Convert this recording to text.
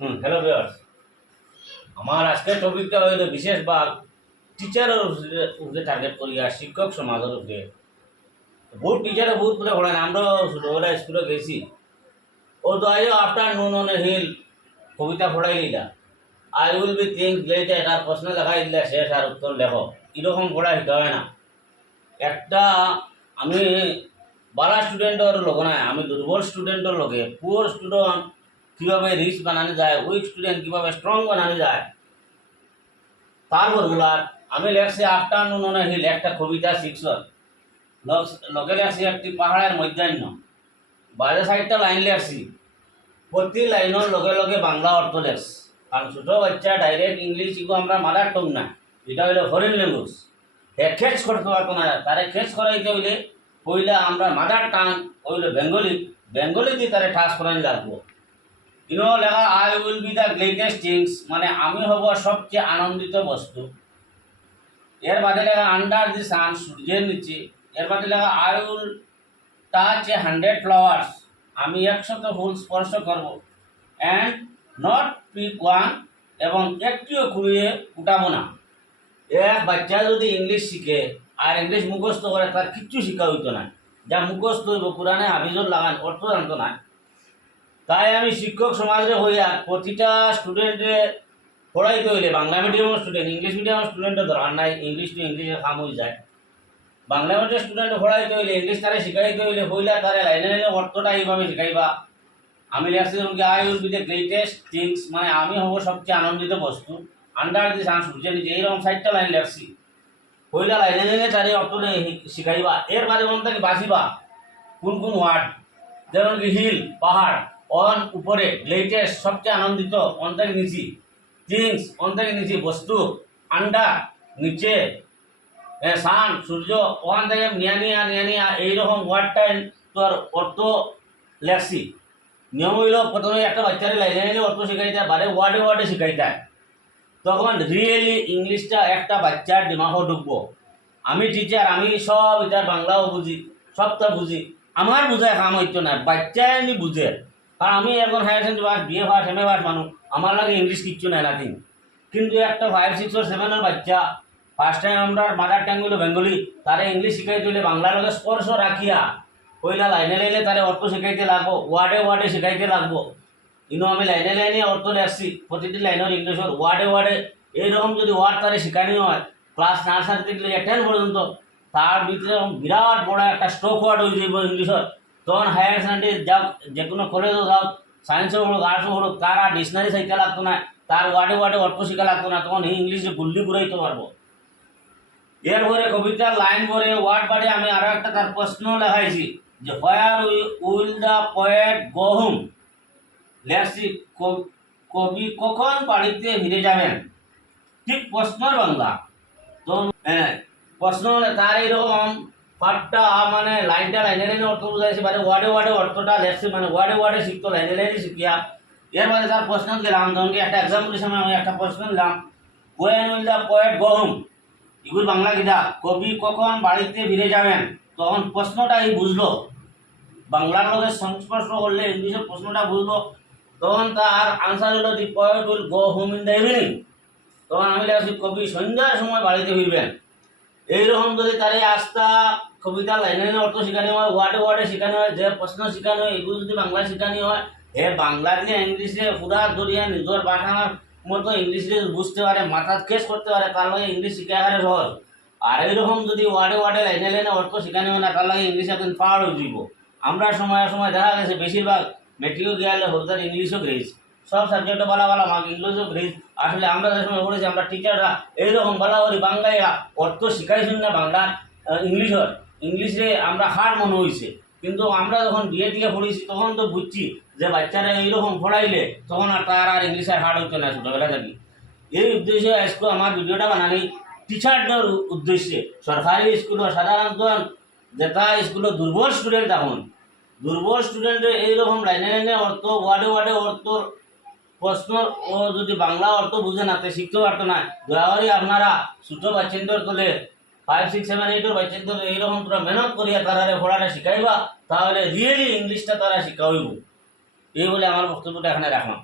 Hello viewers, আমার আজকের টপিকটা হইল বিশেষ ভাগ টিচারের উপরে টার্গেট করিয়া শিক্ষক সমাজের উপরে। বহুত টিচারে বহুত করে পড়ায়, আমরাও ছোটবেলা স্কুলে গেছি। ও তো আইও আফটারনুন অন এ হিল কবিতা পড়াই দিলা, I will be think later, আর প্রশ্ন লেখাই দিলা শেষ আর উত্তর লেখো, এরকম পড়া শিখা হয় না। একটা আমি বালা স্টুডেন্টের লগে নাই, আমি দুর্বল স্টুডেন্টের লগে পুয়ার স্টুডেন্ট কীভাবে রিচ বানানো যায়, উইক স্টুডেন্ট কীভাবে স্ট্রং বানানো যায় তার বরগুলার আমি লেখছি আফটারনুন অন এ হিল একটা কবিতা শিখছর। লগে লেখছি একটি পাহাড়ের মধ্যাহ্ন, বাইরে সাইডটা লাইন লেখছি, প্রতি লাইনের লগে লগে বাংলা অর্থ লেখছি। কারণ ছোটো বাচ্চা ডাইরেক্ট ইংলিশ শিখবো, আমরা মাদার টং না, এটা হইলো ফরেন ল্যাঙ্গুয়েজ। খেচ করতে পারতো না, তারে খেচ করাইতে হইলে পইলা আমরা মাদার টাং হইলো বেঙ্গলি, বেঙ্গলি দিয়ে তারে ঠাস করাই লাগবো। লেখা I will be the greatest things, মানে আমি হব সবচেয়ে আনন্দিত বস্তু। এর বাদে লেখা আন্ডার দি সান, সূর্যের নিচে। এর বাদে লেখা I will touch A 100 flowers, আমি 100 ফুল স্পর্শ করব। অ্যান্ড নট পিক ওয়ান, এবং একটিও কুড়িয়ে উঠাবো না। এক বাচ্চা যদি ইংলিশ শিখে আর ইংলিশ মুখস্থ করে, তার কিচ্ছু শিক্ষা হইতো না। যা মুখস্থ হইব পুরাণে হাফিজুর লাগান, অর্থ জানতো না। তাই আমি শিক্ষক সমাজে হইয়া প্রতিটা স্টুডেন্টে পড়াইতে হইলে, বাংলা মিডিয়ামের স্টুডেন্ট ইংলিশ মিডিয়ামের স্টুডেন্টের দরকার নাই, ইংলিশ টু ইংলিশে কাম হয়ে যায়। বাংলা মিডিয়ামের স্টুডেন্ট পড়াইতে হইলে, ইংলিশ তারে শিখাইতে হইলে হইলা তারে লাইনে লাইনে অর্থটা এইভাবে শিখাইবা। আমি লেখছি I will be the greatest things, মানে আমি হব সবচেয়ে আনন্দিত বস্তু। আন্ডার দি সান, সূর্যের নিচে, এইরকম 4টা লাইন লেখছি। হইলা লাইনে লাইনে তারে অর্থ শিখাইবা। এর বাদে থেকে বাঁচিবা কোন কোন ওয়ার্ড, যেমন কি হিল পাহাড়, অন উপরে, লেটেস্ট সবচেয়ে আনন্দিত, অন থেকে নিচি, থিংস অন থেকে নিচি বস্তু, আন্ডার নিচে, সান সূর্য, ওখান থেকে নিয়া নিয়া এইরকম ওয়ার্ডটাই তোর অর্থ লেখছি। নিয়ম হইল প্রথমে একটা বাচ্চারে লাইনে লাইনে অর্থ শিখাইতে, বারে ওয়ার্ডে ওয়ার্ডে শিখাইতে, তখন রিয়েলি ইংলিশটা একটা বাচ্চার দিমাগও ঢুকবো। আমি টিচার, আমি সব এটার বাংলাও বুঝি, সবটা বুঝি, আমার বুঝায় কাম হইতো না, বাচ্চাই আমি বুঝে। কারণ আমি এখন higher secondary pass, BA pass, M A pass মানুষ, আমার লাগে ইংলিশ কিচ্ছু নাই, নাথিং। কিন্তু একটা 5, 6 or 7 বাচ্চা, ফার্স্ট টাইম আমরা মাদার টাং হইল বেঙ্গলি, তারে ইংলিশ শিখাই দিলে বাংলার লগে স্পর্শ রাখিয়া কইলা লাইনে লাইনে তারে অর্থ শিখাইতে লাগবো, ওয়ার্ডে ওয়ার্ডে শিখাইতে লাগবো। কিন্তু আমি লাইনে লাইনে অর্থ লেখছি, প্রতিটি লাইনের ইংলিশের ওয়ার্ডে ওয়ার্ডে। এইরকম যদি ওয়ার্ড তারে শিখানি হয় ক্লাস নার্সারি থেকে 10 পর্যন্ত, তার ভিতরে বিরাট বড় একটা স্ট্রোক ওয়ার্ড হয়ে যাব ইংলিশের। তখন হায়ার সেকেন্ডারি যাও, যে কোনো কলেজও যাও, সায়েন্সও হোক আর্টসও হোক, তার আর ডিকশনারি চাইতে লাগতো না, তার ওয়ার্ডে ওয়ার্ডে অর্থ শিখা লাগতো না, তখন এই ইংলিশে গুল্লি ঘুরাইতে পারবো। এরপরে কবিতার লাইন পরে ওয়ার্ড বাড়ে আমি আরো একটা তার প্রশ্ন লেখাইছি, যে where will the poet go home, লেখছি কবি কখন বাড়িতে ফিরে যাবেন। ঠিক প্রশ্নর বাংলা। তো প্রশ্ন তার এইরকম পাঠটা, মানে লাইনটা লাইনে লাইনে অর্থ বুঝাইছি, মানে ওয়ার্ডে ওয়ার্ডে অর্থটা লেখছি, মানে ওয়ার্ডে ওয়ার্ডে শিখতো, লাইনে লাইনে শিখিয়া। এর বাদে তার প্রশ্ন দিলাম, ধরুন একটা এক্সাম্পল হিসেবে আমি একটা প্রশ্ন দিলাম, when will the poet go home, এগুলো বাংলা কিনা, কবি কখন বাড়িতে ফিরে যাবেন। তখন প্রশ্নটা এই বুঝলো, বাংলার লগে সংস্পর্শ করলে ইংলিশের প্রশ্নটা বুঝলো। তখন তার আনসার হলো দি poet will go home in the evening, তখন আমি লেখছি কবি সন্ধ্যার সময় বাড়িতে ফিরবেন। এইরকম যদি তারে আস্থা কবিতা লাইনে লাইনে অর্থ শেখানো হয়, ওয়ার্ডে ওয়ার্ডে শেখানো হয়, যে প্রশ্ন শেখানো হয় এগুলো যদি বাংলা শেখানো হয়, বাংলা দিয়ে ইংলিশে পুরা ধরিয়া নিজের ভাষার মতো ইংলিশে বুঝতে পারে, মাথা খেস করতে পারে, তার লগে ইংলিশ শিখা হারে সহজ। আর এইরকম যদি ওয়ার্ডে ওয়ার্ডে লাইনে লাইনে অর্থ শেখানো হয় না, তার লাগে ইংলিশ একদিন পাহাড় হয়ে যাব। আমরা সময় সময় দেখা গেছে বেশিরভাগ মেট্রিকও গেলে হরদার ইংলিশও গ্রেস, সব সাবজেক্টে বালা বালা মার্ক, ইংলিশও গ্রেস। আসলে আমরা যে সময় পড়েছি, আমরা টিচাররা এইরকম বালা করি বাংলাইয়া অর্থ শিখাইছেন না বাংলার ইংলিশের, ইংলিশে আমরা হার মনে হয়েছে। কিন্তু আমরা যখন বিয়ে দিয়ে পড়েছি তখন তো বুঝছি যে বাচ্চারা এইরকম পড়াইলে তখন আর তার আর ইংলিশের হার্ড হইতো না ছোটোবেলা থাকি। এই উদ্দেশ্যে আজকে আমার ভিডিওটা বানানি টিচারদের উদ্দেশ্যে। সরকারি স্কুল সাধারণত যেটা স্কুলে দুর্বল স্টুডেন্ট, এখন দুর্বল স্টুডেন্টের এইরকম লাইনে লাইনে অর্থ, ওয়ার্ডে ওয়ার্ডে অর্থ প্রশ্ন, ও যদি বাংলা অর্থ বুঝে না তে শিখতে পারতো না। দয়া করে আপনারা ছোটো বাচ্চাদের তোলে 5, 6, 7, 8 বাচ্চাদের এইরকম পুরো মেহনত করিয়া তারা পড়াটা শিখাইবা, তাহলে রিয়েলি ইংলিশটা তারা শিখা হইব। এই বলে আমার বক্তব্যটা এখানে রাখলাম।